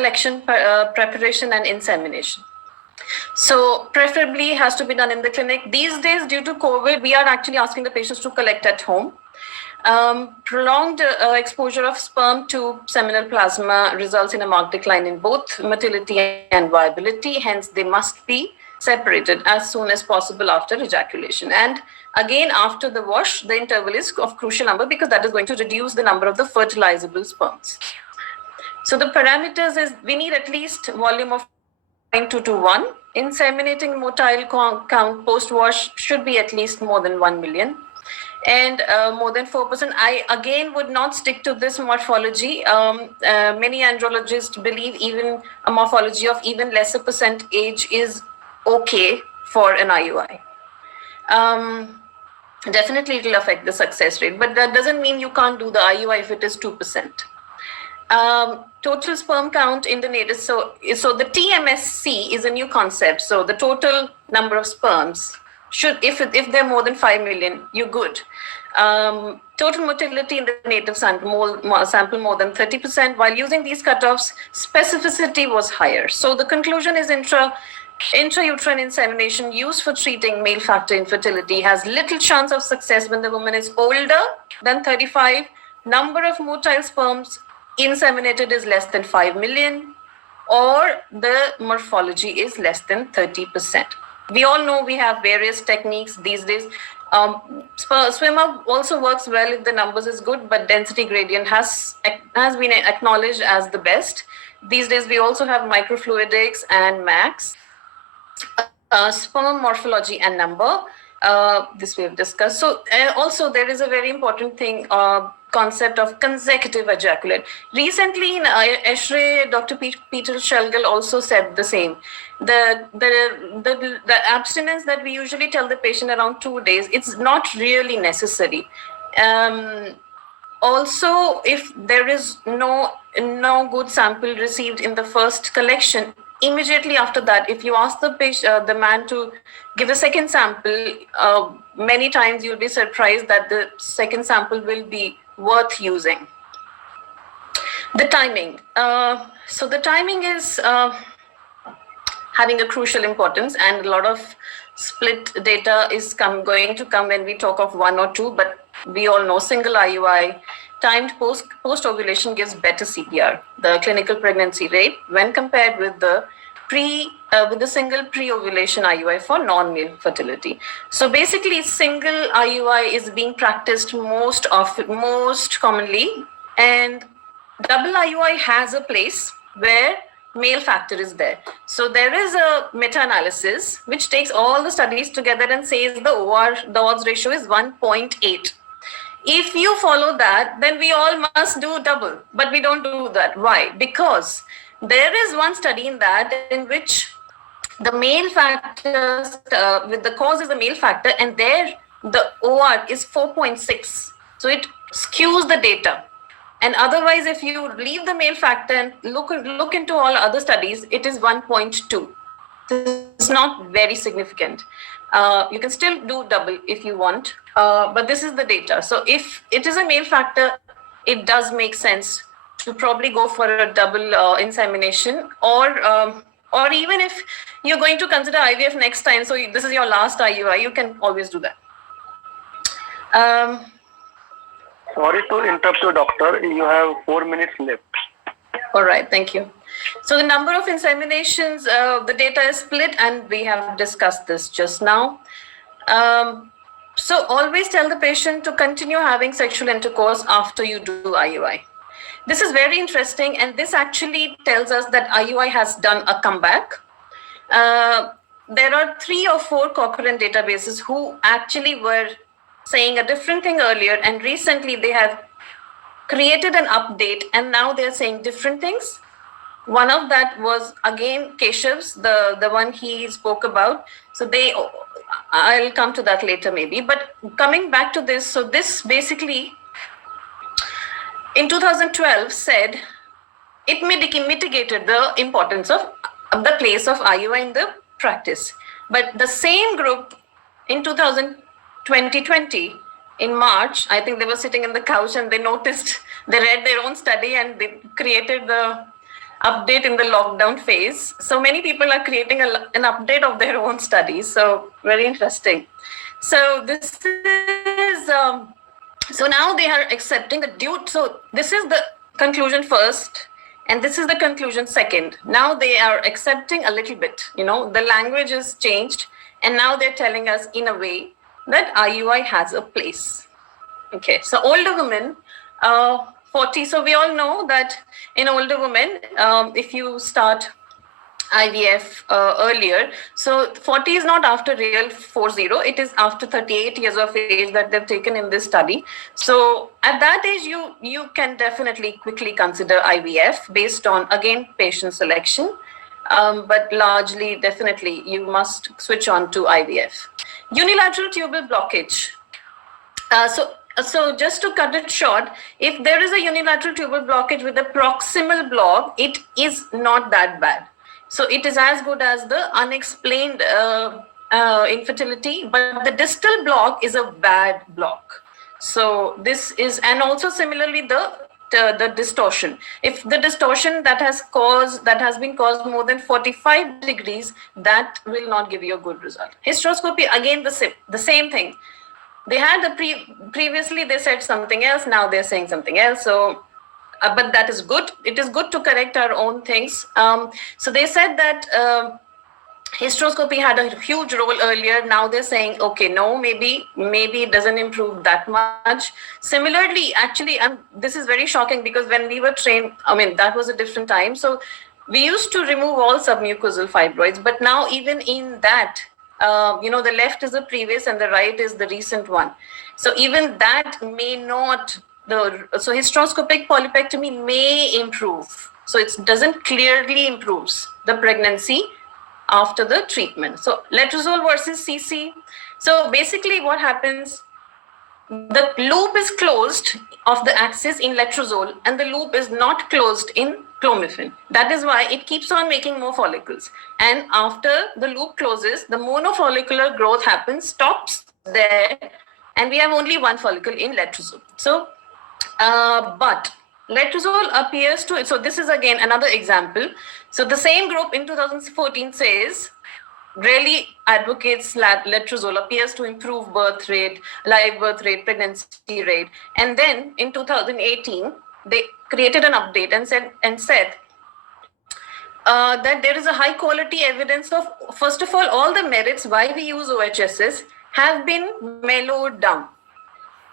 collection, preparation, and insemination. So preferably has to be done in the clinic. These days, due to COVID, we are actually asking the patients to collect at home. Prolonged exposure of sperm to seminal plasma results in a marked decline in both motility and viability. Hence, they must be separated as soon as possible after ejaculation. And again, after the wash, the interval is of crucial number because that is going to reduce the number of the fertilizable sperms. So the parameters is we need at least volume of 0.2 to 1. Inseminating motile count post-wash should be at least more than 1 million. And more than 4%. I again would not stick to this morphology. Many andrologists believe even a morphology of even lesser percentage is okay for an IUI. Definitely it will affect the success rate, but that doesn't mean you can't do the IUI if it is 2%. Total sperm count in the native, so the TMSC is a new concept. So the total number of sperms should, if they're more than 5 million, you're good. Total motility in the native sample more than 30%. While using these cutoffs, specificity was higher. So the conclusion is intrauterine insemination used for treating male factor infertility has little chance of success when the woman is older than 35. Number of motile sperms inseminated is less than 5 million, or the morphology is less than 30%. We all know we have various techniques these days. Swimmer also works well if the numbers is good, but density gradient has been acknowledged as the best. These days we also have microfluidics and MAX. Sperm morphology and number, this we have discussed. So also there is a very important thing, concept of consecutive ejaculate. Recently in ESHRE, Dr. Peter Schlegel also said the same. The abstinence that we usually tell the patient around 2 days, it's not really necessary. Also, if there is no good sample received in the first collection, immediately after that, if you ask the patient, the man to give a second sample, many times you'll be surprised that the second sample will be worth using. The timing. So the timing is having a crucial importance, and a lot of split data is going to come when we talk of 1 or 2, but we all know single IUI timed post-ovulation gives better CPR, the clinical pregnancy rate, when compared with the single pre-ovulation IUI for non-male fertility. So basically, single IUI is being practiced most commonly, and double IUI has a place where male factor is there. So there is a meta-analysis which takes all the studies together and says the odds ratio is 1.8. If you follow that, then we all must do double, but we don't do that. Why? Because there is one study in which the male factor, with the cause is the male factor, and there the OR is 4.6. So it skews the data. And otherwise, if you leave the male factor and look into all other studies, it is 1.2. It's not very significant. You can still do double if you want, but this is the data. So if it is a male factor, it does make sense to probably go for a double insemination, or even if you're going to consider IVF next time, so this is your last IUI, you can always do that. Sorry to interrupt you, doctor. You have 4 minutes left. All right, thank you. So the number of inseminations, the data is split, and we have discussed this just now. So always tell the patient to continue having sexual intercourse after you do IUI. This is very interesting, and this actually tells us that IUI has done a comeback. There are 3 or 4 Cochrane databases who actually were saying a different thing earlier, and recently they have created an update, and now they're saying different things. One of that was again Keshav's, the one he spoke about. So I'll come to that later maybe. But coming back to this, so this basically in 2012 said it mitigated the importance of the place of IUI in the practice. But the same group in 2020, in March, I think they were sitting in the couch and they read their own study, and they created the update in the lockdown phase. So many people are creating an update of their own studies. So very interesting. So this is, so now they are accepting the due. So this is the conclusion first, and this is the conclusion second. Now they are accepting a little bit, the language is changed, and now they're telling us in a way that IUI has a place. Okay, so older women, 40. So we all know that in older women, if you start IVF earlier, so 40 is not after real 40, it is after 38 years of age that they've taken in this study. So at that age, you can definitely quickly consider IVF based on, again, patient selection. But largely, definitely, you must switch on to IVF. Unilateral tubal blockage. So just to cut it short, if there is a unilateral tubal blockage with a proximal block, it is not that bad. So it is as good as the unexplained infertility, but the distal block is a bad block. So this is, and also similarly the distortion. If the distortion that has been caused more than 45 degrees, that will not give you a good result. Hysteroscopy, again, the same thing. They had previously they said something else, now they're saying something else. So, but that is good. It is good to correct our own things. So they said that hysteroscopy had a huge role earlier. Now they're saying, okay, no, maybe it doesn't improve that much. Similarly, actually, this is very shocking because when we were trained, that was a different time. So we used to remove all submucosal fibroids, but now even in that, the left is the previous and the right is the recent one. So even that may not, so hysteroscopic polypectomy may improve. So it doesn't clearly improves the pregnancy after the treatment. So letrozole versus CC. So basically what happens, the loop is closed of the axis in letrozole and the loop is not closed in clomiphene. That is why it keeps on making more follicles. And after the loop closes, the monofollicular growth happens, stops there, and we have only one follicle in letrozole. So, but letrozole appears to, so this is again another example. So the same group in 2014 says, really advocates letrozole appears to improve birth rate, live birth rate, pregnancy rate. And then in 2018, they created an update and said that there is a high quality evidence of, first of all the merits why we use OHSs have been mellowed down.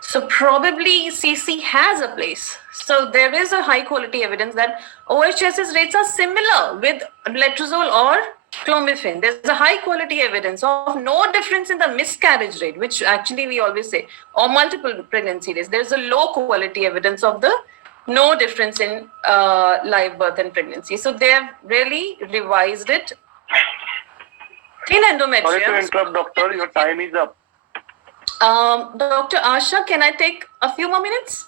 So probably CC has a place. So there is a high quality evidence that OHSs rates are similar with letrozole or clomiphene. There's a high quality evidence of no difference in the miscarriage rate, which actually we always say, or multiple pregnancy rates. There's a low quality evidence of the no difference in live birth and pregnancy. So they have really revised it. Thin endometrium. Sorry to interrupt, doctor. Your time is up. Dr. Asha, can I take a few more minutes?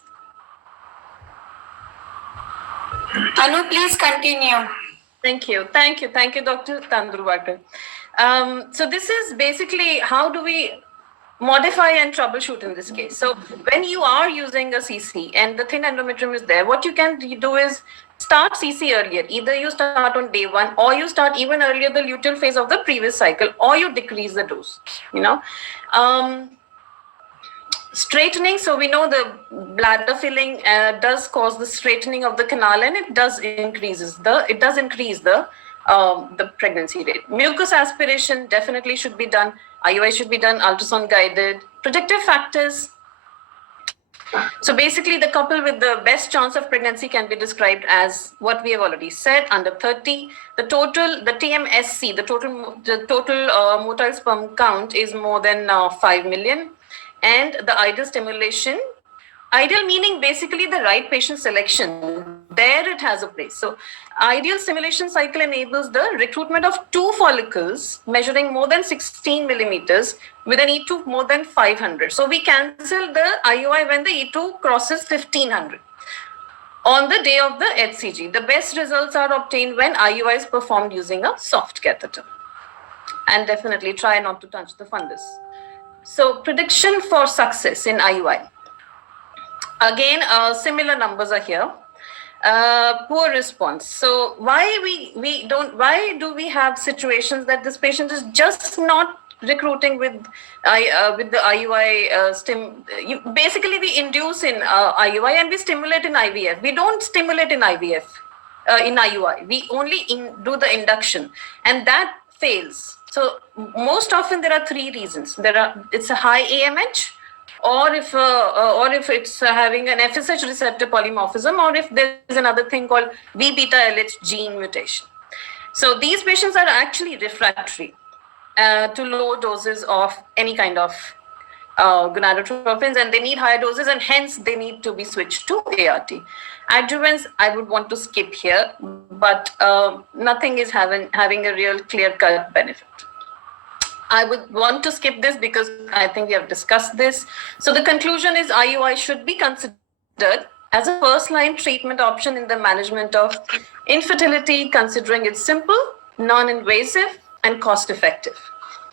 Anu, please continue. Thank you, Dr. Tandurwakar. So this is basically how do we modify and troubleshoot in this case. So when you are using a CC and the thin endometrium is there, what you can do is start CC earlier. Either you start on day 1 or you start even earlier the luteal phase of the previous cycle, or you decrease the dose, straightening. So we know the bladder filling does cause the straightening of the canal, and it does increase the pregnancy rate. Mucus aspiration definitely should be done. IUI should be done ultrasound guided. Protective factors. So basically the couple with the best chance of pregnancy can be described as what we have already said, under 30. The TMSC, the total motile sperm count is more than 5 million. And the ideal stimulation, ideal meaning basically the right patient selection, there it has a place. So ideal stimulation cycle enables the recruitment of 2 follicles measuring more than 16 millimeters with an E2 more than 500. So we cancel the IUI when the E2 crosses 1500. On the day of the HCG, the best results are obtained when IUI is performed using a soft catheter. And definitely try not to touch the fundus. So prediction for success in IUI. Again, similar numbers are here. Poor response. So why do we have situations that this patient is just not recruiting with the IUI basically we induce in IUI and we stimulate in IVF. We don't stimulate in IVF in IUI. We only do the induction, and that fails. So most often there are three reasons. It's a high AMH, or if it's having an FSH receptor polymorphism, or if there is another thing called V beta LH gene mutation. So these patients are actually refractory to low doses of any kind of gonadotropins, and they need higher doses, and hence they need to be switched to ART. Adjuvants, I would want to skip here, but nothing is having a real clear-cut benefit. I would want to skip this because I think we have discussed this. So the conclusion is IUI should be considered as a first-line treatment option in the management of infertility, considering it's simple, non-invasive, and cost-effective,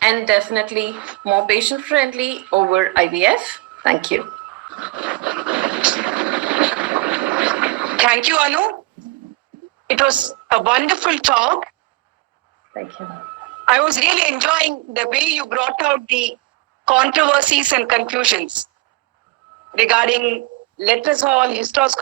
and definitely more patient-friendly over IVF. Thank you. Thank you, Anu. It was a wonderful talk. Thank you. I was really enjoying the way you brought out the controversies and confusions regarding letrozole, hysteroscopy,